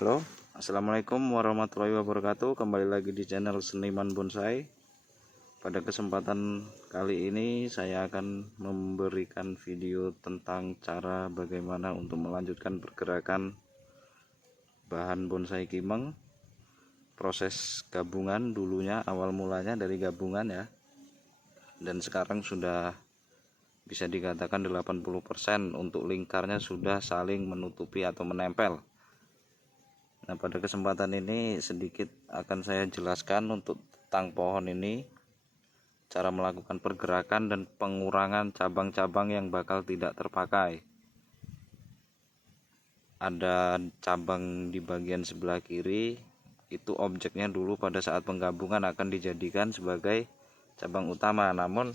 Halo, assalamualaikum warahmatullahi wabarakatuh. Kembali lagi di channel Seniman Bonsai. Pada kesempatan kali ini saya akan memberikan video tentang cara bagaimana untuk melanjutkan pergerakan bahan bonsai kimeng. Proses gabungan dulunya, awal mulanya dari gabungan ya. Dan sekarang sudah bisa dikatakan 80% untuk lingkarnya sudah saling menutupi atau menempel. Nah, pada kesempatan ini sedikit akan saya jelaskan untuk tentang pohon ini, cara melakukan pergerakan dan pengurangan cabang-cabang yang bakal tidak terpakai. Ada cabang di bagian sebelah kiri, itu objeknya dulu pada saat penggabungan akan dijadikan sebagai cabang utama. Namun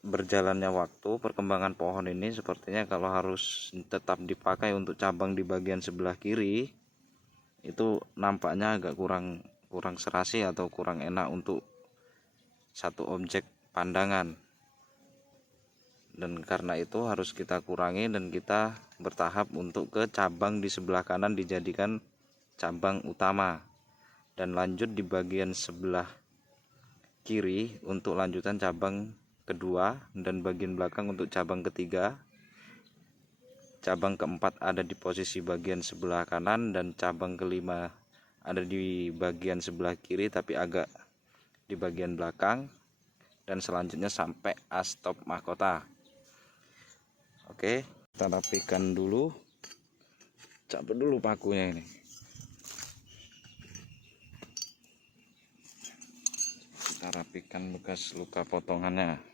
berjalannya waktu, perkembangan pohon ini sepertinya kalau harus tetap dipakai untuk cabang di bagian sebelah kiri, itu nampaknya agak kurang serasi atau kurang enak untuk satu objek pandangan. Dan karena itu harus kita kurangi dan kita bertahap untuk ke cabang di sebelah kanan dijadikan cabang utama, dan lanjut di bagian sebelah kiri untuk lanjutan cabang kedua, dan bagian belakang untuk cabang ketiga. Cabang keempat ada di posisi bagian sebelah kanan, dan cabang kelima ada di bagian sebelah kiri tapi agak di bagian belakang, dan selanjutnya sampai astop mahkota. Oke, kita rapikan dulu, cabut dulu pakunya ini. Kita rapikan bekas luka potongannya.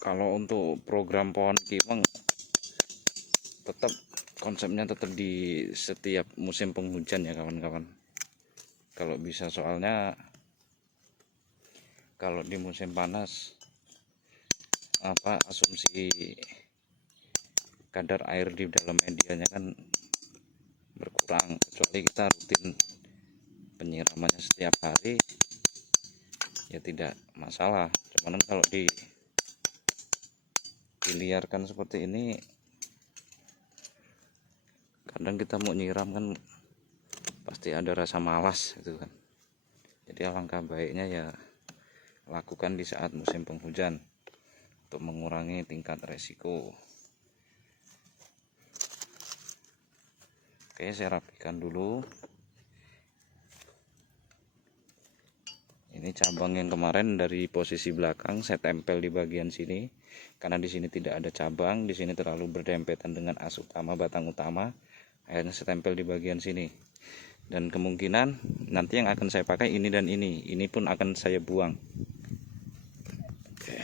Kalau untuk program pohon kimeng, tetap konsepnya tetap di setiap musim penghujan ya kawan-kawan. Kalau bisa, soalnya kalau di musim panas asumsi kadar air di dalam medianya kan berkurang, kecuali kita rutin penyiramannya setiap hari ya tidak masalah. Cuman kalau diliarkan seperti ini, kadang kita mau nyiram kan pasti ada rasa malas gitu kan. Jadi alangkah baiknya ya lakukan di saat musim penghujan untuk mengurangi tingkat resiko. Oke, saya rapikan dulu. Ini cabang yang kemarin dari posisi belakang saya tempel di bagian sini, karena di sini tidak ada cabang, di sini terlalu berdempetan dengan as utama, batang utama. Akhirnya saya tempel di bagian sini. Dan kemungkinan nanti yang akan saya pakai ini dan ini pun akan saya buang. Oke.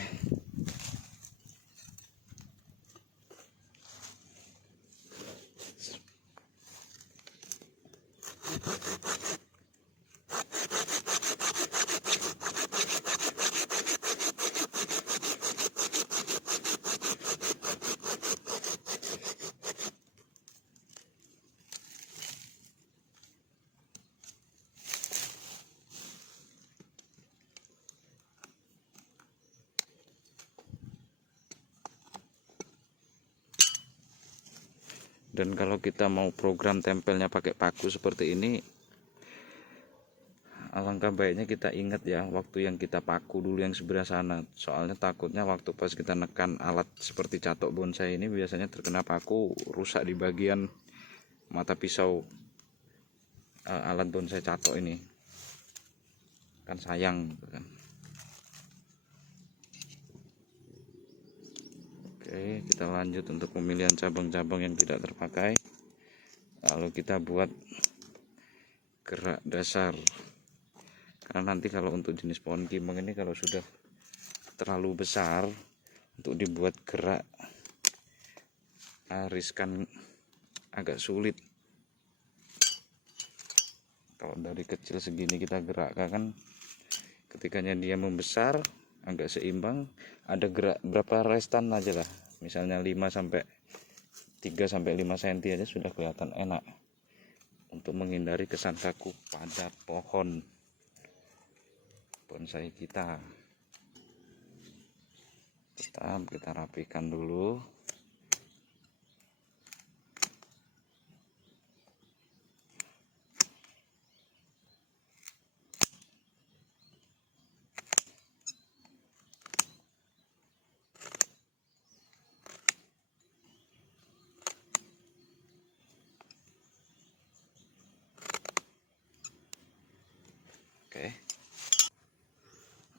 Dan kalau kita mau program tempelnya pakai paku seperti ini, alangkah baiknya kita ingat ya waktu yang kita paku dulu yang sebelah sana. Soalnya takutnya waktu pas kita nekan alat seperti catok bonsai ini biasanya terkena paku, rusak di bagian mata pisau alat bonsai catok ini. Kan sayang kan. Oke, kita lanjut untuk pemilihan cabang-cabang yang tidak terpakai. Lalu kita buat gerak dasar Karena nanti kalau untuk jenis pohon kimeng ini kalau sudah terlalu besar untuk dibuat gerak riskan, agak sulit. Kalau dari kecil segini kita gerakkan kan, ketikanya dia membesar agak seimbang, ada gerak berapa restan aja lah, misalnya 3 sampai 5 cm aja sudah kelihatan enak untuk menghindari kesan kaku pada pohon bonsai kita. Tetap kita rapikan dulu.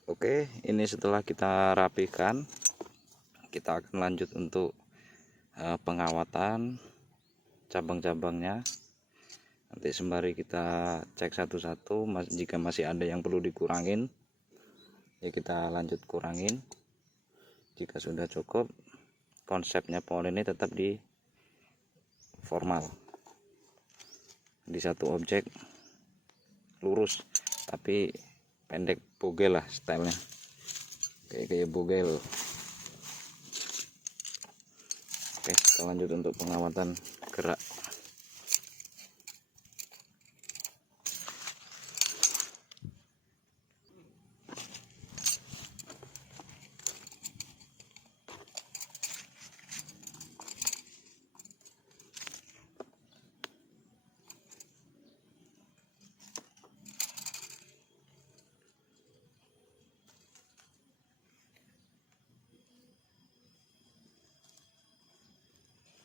Oke, ini setelah kita rapikan, kita akan lanjut untuk pengawatan cabang-cabangnya. Nanti sembari kita cek satu-satu, jika masih ada yang perlu dikurangin ya kita lanjut kurangin. Jika sudah cukup, konsepnya pohon ini tetap di formal, di satu objek lurus tapi pendek, bogel lah stylenya, kayak bogel. Oke, kita lanjut untuk pengawatan gerak.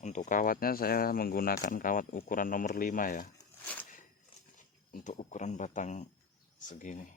Untuk kawatnya saya menggunakan kawat ukuran nomor 5 ya, untuk ukuran batang segini.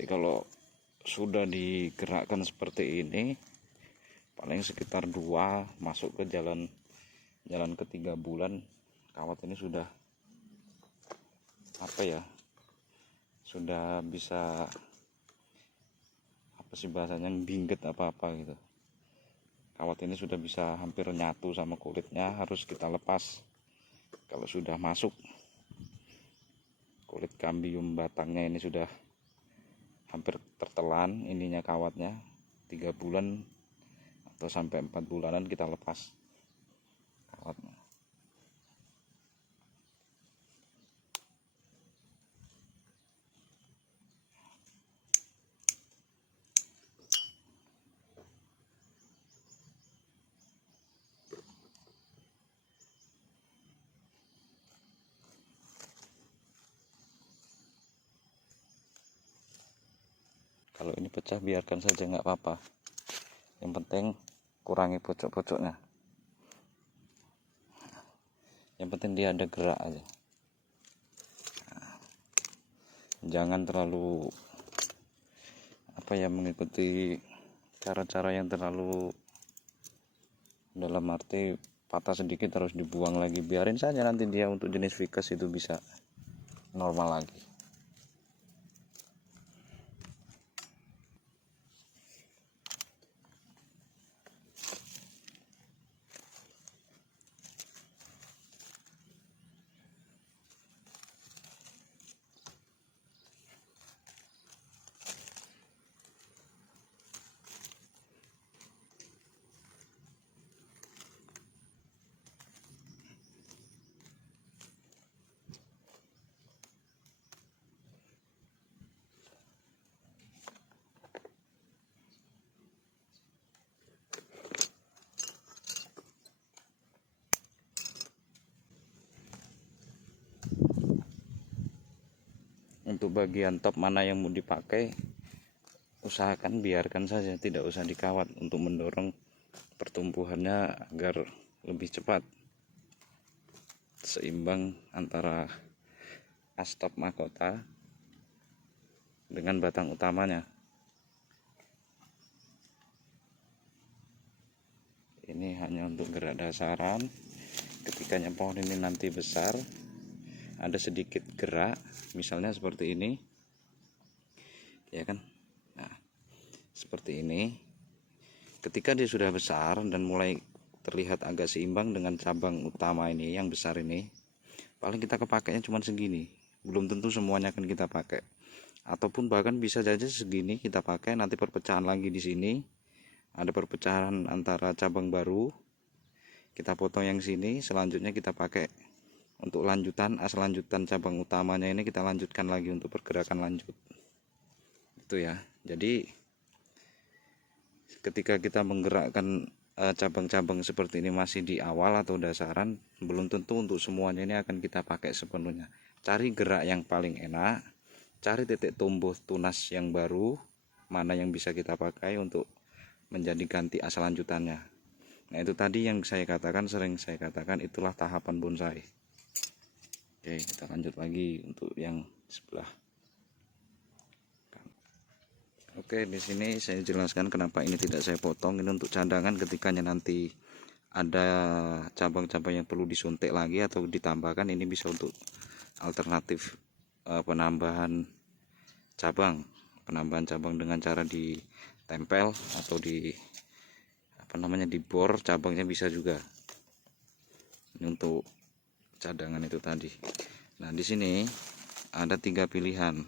Jadi kalau sudah digerakkan seperti ini, paling sekitar 2 masuk ke jalan ke 3 bulan, kawat ini sudah sudah bisa bahasanya, bingget apa gitu. Kawat ini sudah bisa hampir nyatu sama kulitnya, harus kita lepas. Kalau sudah masuk kulit kambium batangnya ini sudah hampir tertelan ininya kawatnya, 3 bulan atau sampai 4 bulanan kita lepas kawatnya. Kalau ini pecah biarkan saja, nggak apa-apa, yang penting kurangi pojok-pojoknya, yang penting dia ada gerak aja. Jangan terlalu mengikuti cara-cara yang terlalu dalam arti patah sedikit harus dibuang lagi. Biarin saja, nanti dia untuk jenis Ficus itu bisa normal lagi. untuk bagian top mana yang mau dipakai, usahakan biarkan saja, tidak usah dikawat untuk mendorong pertumbuhannya agar lebih cepat, seimbang antara as top mahkota dengan batang utamanya. Ini hanya untuk gerak dasaran. Ketika pohon ini nanti besar, ada sedikit gerak, misalnya seperti ini, ya kan? Nah, seperti ini. Ketika dia sudah besar dan mulai terlihat agak seimbang dengan cabang utama ini yang besar ini, paling kita kepakainya cuma segini. Belum tentu semuanya akan kita pakai. Ataupun bahkan bisa saja segini kita pakai, nanti perpecahan lagi di sini. Ada perpecahan antara cabang baru. Kita potong yang sini, selanjutnya kita pakai untuk lanjutan, lanjutan cabang utamanya ini kita lanjutkan lagi untuk pergerakan lanjut. Itu ya. Jadi ketika kita menggerakkan cabang-cabang seperti ini masih di awal atau dasaran, belum tentu untuk semuanya ini akan kita pakai sepenuhnya. Cari gerak yang paling enak, cari titik tumbuh tunas yang baru, mana yang bisa kita pakai untuk menjadi ganti as lanjutannya. Nah, itu tadi yang saya katakan, sering saya katakan, itulah tahapan bonsai. Oke, kita lanjut lagi untuk yang sebelah. Oke, di sini saya jelaskan kenapa ini tidak saya potong. Ini untuk cadangan ketika nanti ada cabang-cabang yang perlu disuntik lagi atau ditambahkan, ini bisa untuk alternatif penambahan cabang dengan cara ditempel atau dibor cabangnya, bisa juga. Ini untuk cadangan itu tadi. Nah, di sini ada 3 pilihan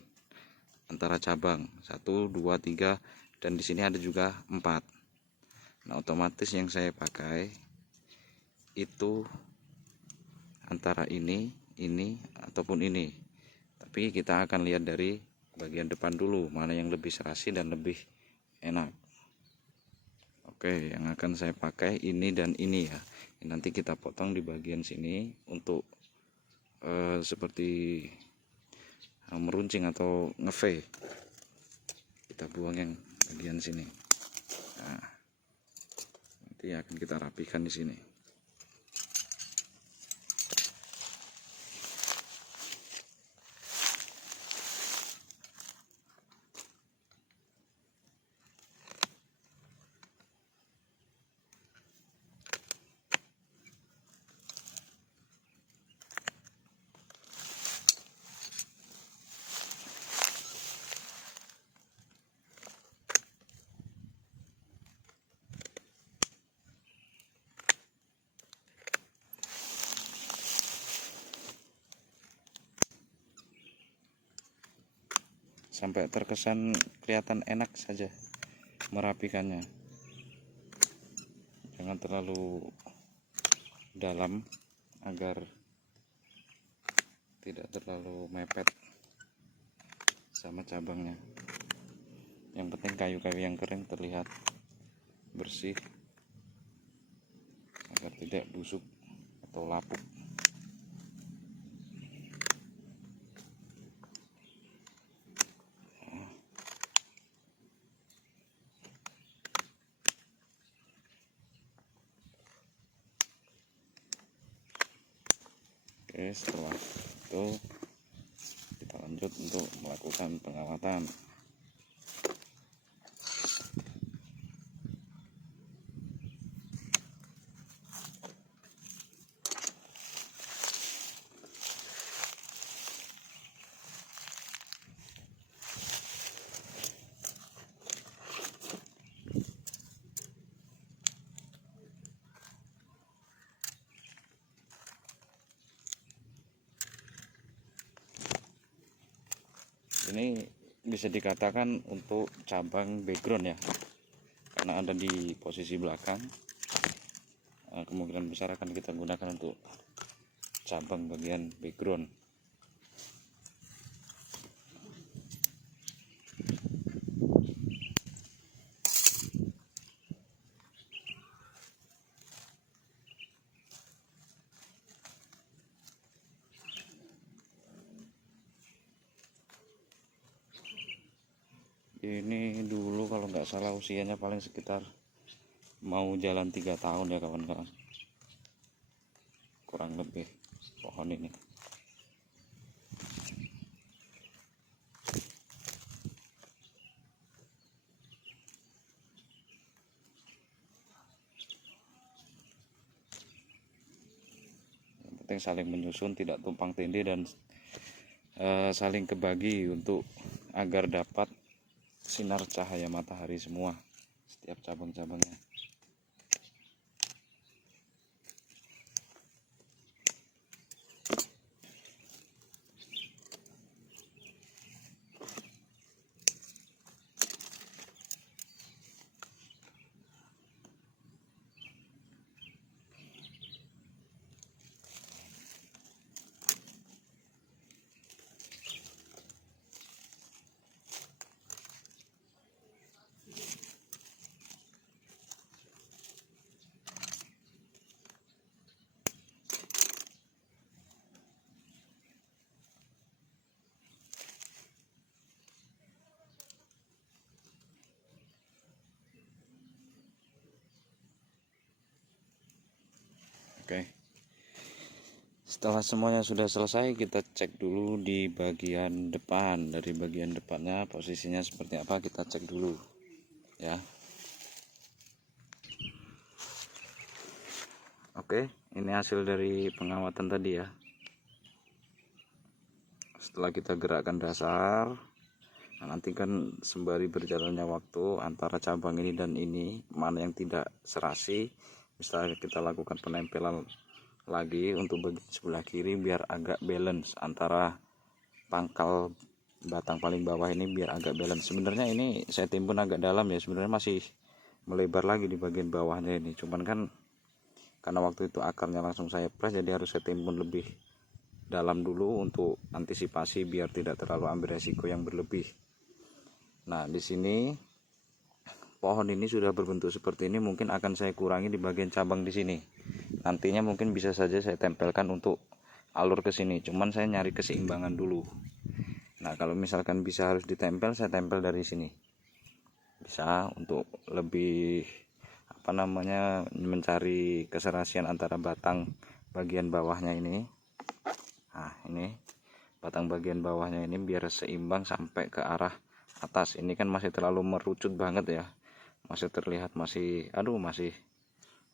antara cabang, 1, 2, 3, dan di sini ada juga 4. Nah, otomatis yang saya pakai itu antara ini ataupun ini. Tapi kita akan lihat dari bagian depan dulu, mana yang lebih serasi dan lebih enak. Oke, yang akan saya pakai ini dan ini ya. Nanti kita potong di bagian sini untuk seperti meruncing atau nge-V. Kita buang yang bagian sini. Nah, nanti akan kita rapikan di sini. Sampai terkesan kelihatan enak saja merapikannya. Jangan terlalu dalam agar tidak terlalu mepet sama cabangnya. Yang penting kayu-kayu yang kering terlihat bersih agar tidak busuk atau lapuk. Oke, setelah itu kita lanjut untuk melakukan pengawatan. Ini bisa dikatakan untuk cabang background ya, karena ada di posisi belakang. Kemungkinan besar akan kita gunakan untuk cabang bagian background. Ini dulu kalau nggak salah usianya paling sekitar mau jalan 3 tahun ya kawan-kawan, kurang lebih pohon ini. Yang penting saling menyusun, tidak tumpang tindih, dan saling kebagi untuk agar dapat sinar cahaya matahari semua setiap cabang-cabangnya. Oke. Setelah semuanya sudah selesai, kita cek dulu di bagian depan. Dari bagian depannya posisinya seperti apa, kita cek dulu ya. Oke, ini hasil dari pengamatan tadi ya. Setelah kita gerakkan dasar, nanti kan sembari berjalannya waktu antara cabang ini dan ini, mana yang tidak serasi, misalnya kita lakukan penempelan lagi untuk bagian sebelah kiri biar agak balance antara pangkal batang paling bawah ini, biar agak balance. Sebenarnya ini saya timbun agak dalam ya, sebenarnya masih melebar lagi di bagian bawahnya ini, cuman kan karena waktu itu akarnya langsung saya press, jadi harus saya timbun lebih dalam dulu untuk antisipasi biar tidak terlalu ambil resiko yang berlebih. Nah, di sini pohon ini sudah berbentuk seperti ini, mungkin akan saya kurangi di bagian cabang di sini. Nantinya mungkin bisa saja saya tempelkan untuk alur ke sini, cuman saya nyari keseimbangan dulu. Nah, kalau misalkan bisa harus ditempel, saya tempel dari sini. Bisa untuk lebih mencari keserasian antara batang bagian bawahnya ini. Nah, ini batang bagian bawahnya ini biar seimbang sampai ke arah atas. Ini kan masih terlalu merucut banget ya, masih terlihat masih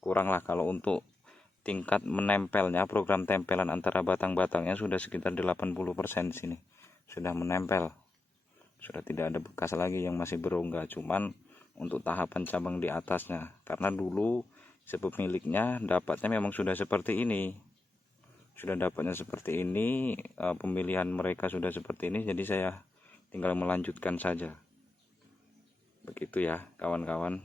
kurang lah. Kalau untuk tingkat menempelnya, program tempelan antara batang-batangnya sudah sekitar 80% sini sudah menempel, sudah tidak ada bekas lagi yang masih berongga. Cuman untuk tahapan cabang di atasnya, karena dulu sepemiliknya dapatnya memang sudah seperti ini, pemilihan mereka sudah seperti ini, jadi saya tinggal melanjutkan saja. Begitu ya kawan-kawan.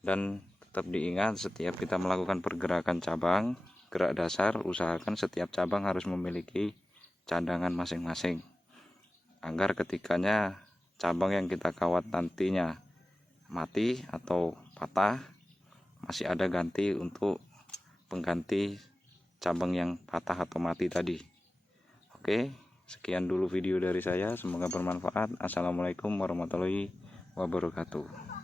Dan tetap diingat, setiap kita melakukan pergerakan cabang, gerak dasar, usahakan setiap cabang harus memiliki cadangan masing-masing, agar ketikanya cabang yang kita kawat nantinya mati atau patah, masih ada ganti untuk pengganti cabang yang patah atau mati tadi. Oke, sekian dulu video dari saya, semoga bermanfaat. Assalamualaikum warahmatullahi wabarakatuh.